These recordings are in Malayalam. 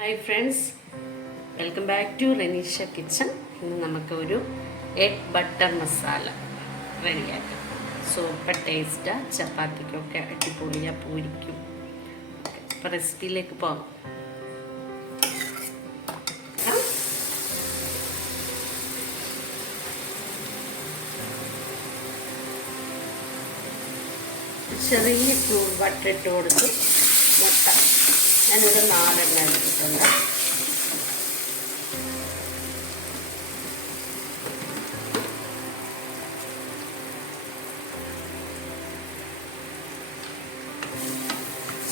Hi friends, welcome back to Reneesha kitchen. ഇന്ന് നമുക്ക് ഒരു എഗ് ബട്ടർ മസാല റെഡിയാക്കാം. സൂപ്പർ ടേസ്റ്റാ, ചപ്പാത്തിക്കൊക്കെ അടിപൊളിയാ, പൂരിക്കും. അപ്പോൾ റെസിപ്പിയിലേക്ക് പോകാം. ചെറിയ ക്യൂബ് ബട്ടർ ഇട്ട് കൊടുത്ത് മുട്ട ഞാനിവിടെ 4 എടുത്തിട്ടുണ്ട്.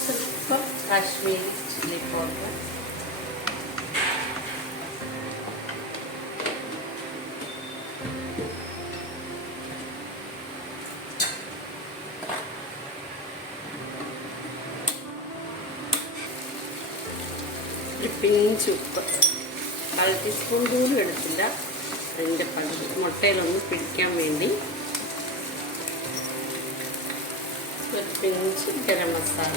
സ്വല്പം കാശ്മീരി ചില്ലി പൗഡർ, ഒരു പിഞ്ച് ഉപ്പ്, 1/2 ടീസ്പൂൺ പോലും എടുത്തില്ല. അതിൻ്റെ പകുതി മുട്ടയിലൊന്ന് പിടിക്കാൻ വേണ്ടി ഒരു പിഞ്ച് ഗരം മസാല,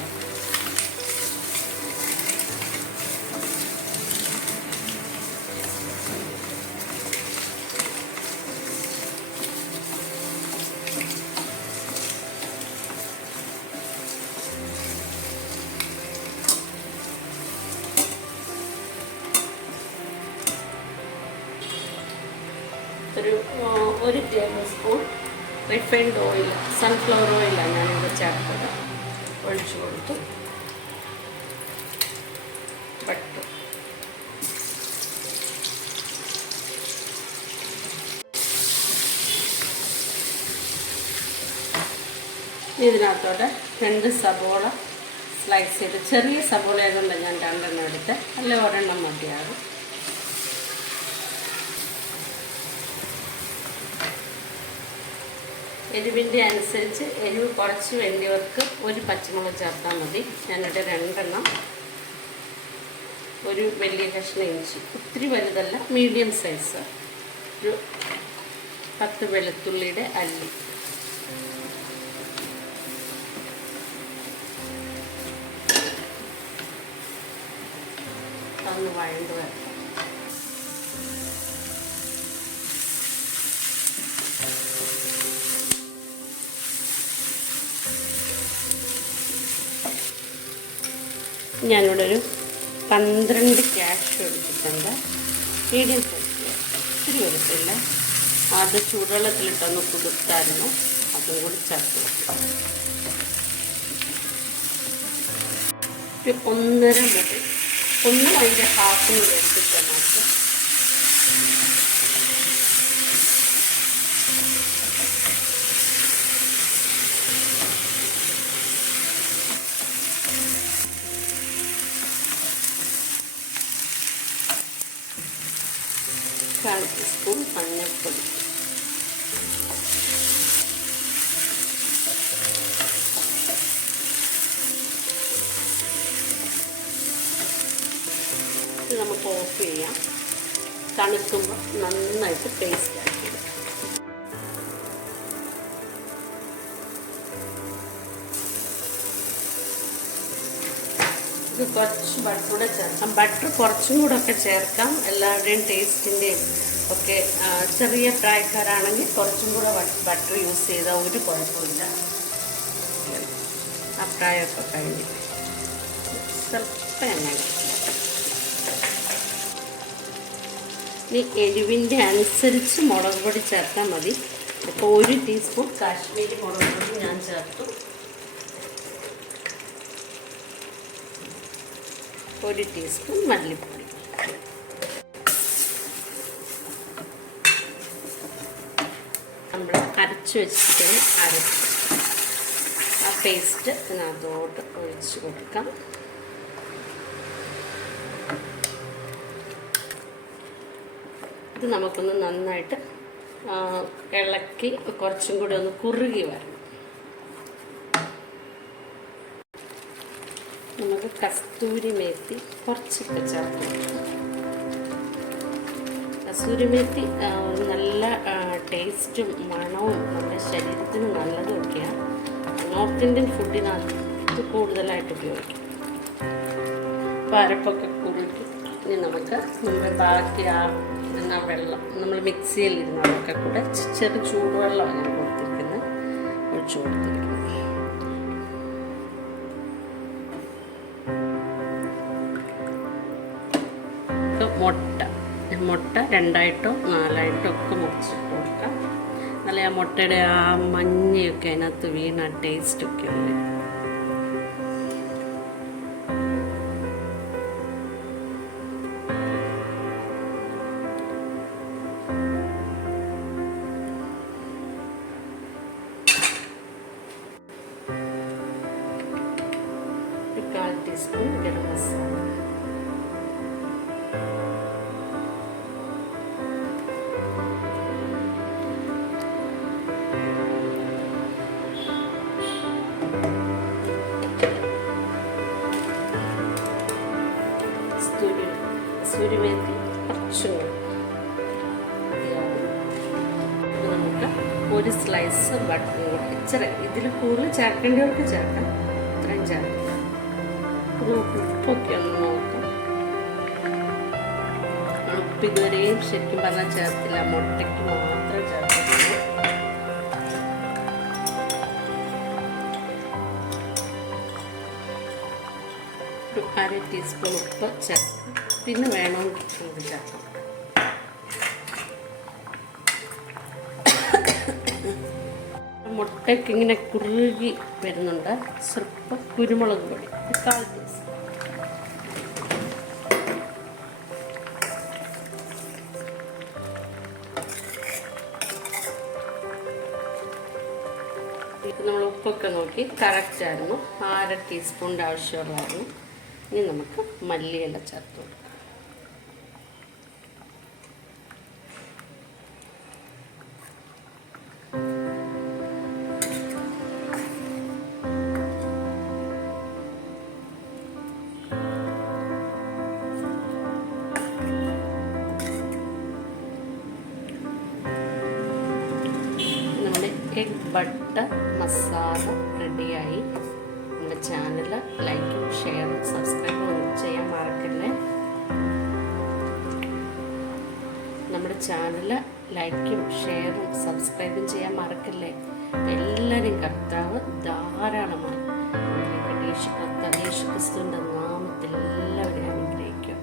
ഒരു table spoon refined oil, sunflower ഓയിലാണ് ഞാനിവിടെ ചേർത്തത്. ഒഴിച്ചു കൊടുത്തു. ബട്ടർ, ഇതിനകത്തോടെ 2 സബോള സ്ലൈസ് ചെയ്ത്, ചെറിയ സബോള ആയതുകൊണ്ട് ഞാൻ 2 എടുത്ത്, അല്ല 1 മതിയാകും. എരിവിൻ്റെ അനുസരിച്ച് എരിവ് കുറച്ച് വേണ്ടിയവർക്ക് ഒരു പച്ചമുളക് ചേർത്താൽ മതി. ഞാനിവിടെ 2 ഒരു വലിയ കഷ്ണം ഇഞ്ചി, ഒത്തിരി വലുതല്ല, മീഡിയം സൈസ്, ഒരു 10 വെളുത്തുള്ളിയുടെ അല്ലി, അതൊന്ന് വഴണ്ട് വരണം. ഞാനിവിടെ ഒരു 12 കാഷ്യൂ എടുത്തിട്ടുണ്ട്. മീഡിയം സൈസിൽ, ഒത്തിരി വലുപ്പമില്ല. അത് ചൂടുവെള്ളത്തിലിട്ടൊന്ന് കുതിർത്തായിരുന്നു, അതും കൂടി ചേർത്ത് വെക്കാം. ഒരു 1.5 മുറി, 1 അതിൻ്റെ ഹാഫും കൂടി എടുത്തിട്ട് മാറ്റാം. കാൽ ടീസ്പൂൺ മഞ്ഞൾപ്പൊടി, ഇത് നമുക്ക് ഓഫ് ചെയ്യാം. തണുക്കുമ്പോൾ നന്നായിട്ട് പേസ്റ്റ് ആക്കി. ഇത് കുറച്ച് ബട്ടർ കൂടെ ചേർക്കാം. ബട്ടർ കുറച്ചും കൂടെ ഒക്കെ ചേർക്കാം, എല്ലാവരുടെയും ടേസ്റ്റിൻ്റെയും ഒക്കെ. ചെറിയ പ്രായക്കാരാണെങ്കിൽ കുറച്ചും കൂടെ ബട്ടർ യൂസ് ചെയ്താൽ ഒരു കുഴപ്പമില്ല. ആ പ്രായമൊക്കെ കഴിഞ്ഞ് സ്വല്പം എണ്ണ. ഇനി എരിവിൻ്റെ അനുസരിച്ച് മുളക് പൊടി ചേർത്താൽ മതി. അപ്പോൾ 1 ടീസ്പൂൺ കാശ്മീരി മുളക് പൊടി ഞാൻ ചേർത്തു. 1 ടീസ്പൂൺ മല്ലിപ്പൊടി, നമ്മൾ അരച്ച് വെച്ചിരിക്കുന്ന ആ പേസ്റ്റ് അതിനകത്തോട്ട് ഒഴിച്ച് കൊടുക്കാം. ഇത് നമുക്കൊന്ന് നന്നായിട്ട് ഇളക്കി കുറച്ചും കൂടി ഒന്ന് കുറുകി വരണം. നമുക്ക് കസ്തൂരി മേത്തി കുറച്ചൊക്കെ ചേർത്ത്. കസൂരി മേത്തി നല്ല ടേസ്റ്റും മണവും നമ്മുടെ ശരീരത്തിന് നല്ലതുമൊക്കെയാണ്. നോർത്ത് ഇന്ത്യൻ ഫുഡിനകത്ത് കൂടുതലായിട്ട് ഉപയോഗിക്കും. അപ്പോൾ അരപ്പൊക്കെ കുറുക്കി ഇനി നമുക്ക് നമ്മുടെ ബാക്കി ആ വെള്ളം നമ്മൾ മിക്സിയിലിരുന്നതൊക്കെ കൂടെ ചെറു ചൂടുവെള്ളമാണ് ഞാൻ കൊടുത്തിരിക്കുന്നത്, ഒഴിച്ചു കൊടുത്തിരിക്കുന്നത്. മുട്ട 2ആയിട്ടോ 4ആയിട്ടോ ഒക്കെ മുറിച്ചിട്ട് കൊടുക്കാം. നല്ല ആ മുട്ടയുടെ ആ മഞ്ഞയൊക്കെ അതിനകത്ത് വീണ ടേസ്റ്റൊക്കെ ഉണ്ട്. ഒരു 1/4 ടീസ്പൂൺ ഗരം മസാല, സൂര്യമേത്തി കുറച്ചും നമുക്ക് ഒരു സ്ലൈസ് ബട്ടർ കൂടി ഇച്ചിരി ഇതിൽ കൂടുതൽ ചേർക്കേണ്ടവർക്ക് ചേർക്കാം, ഇത്രയും ചേർക്കാം. ഉപ്പൊക്കെ ഒന്ന് നോക്കാം. ഉപ്പ് ഇതുവരെയും ശരിക്കും പറഞ്ഞാൽ ചേർത്തില്ല, മുട്ടയ്ക്ക് മാത്രം ചേർത്തിട്ടുള്ളൂ. ഒരു 1/2 ടീസ്പൂൺ ഉപ്പ് ചേർക്കാം. പിന്നെ വേണമെങ്കിൽ ചൂട് ചേർക്കാം. മുട്ടയ്ക്ക് ഇങ്ങനെ കുറുകി വരുന്നുണ്ട്. സ്വല്പം കുരുമുളക് പൊടി 1/4 ടീസ്പൂൺ. ഇത് നമ്മൾ ഉപ്പൊക്കെ നോക്കി കറക്റ്റായിരുന്നു, 1/2 ടീസ്പൂണിൻ്റെ ആവശ്യമുള്ളതായിരുന്നു. ഇനി നമുക്ക് മല്ലിയില ചേർത്ത് കൊടുക്കാം. നമ്മുടെ എഗ് ബട്ടർ മസാല റെഡിയായി. നമ്മുടെ ചാനൽ ലൈക്കും ഷെയറും സബ്സ്ക്രൈബും ചെയ്യാൻ മറക്കല്ലേ. നമ്മുടെ ചാനൽ ലൈക്കും ഷെയറും സബ്സ്ക്രൈബും ചെയ്യാൻ മറക്കല്ലേ. എല്ലാവരും കർത്താവ് ധാരാളമായി യേശു ക്രിസ്തുവിൻ്റെ നാമത്തിൽ എല്ലാവരെയും അനുഗ്രഹിക്കും.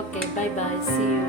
Okay, bye bye, see U.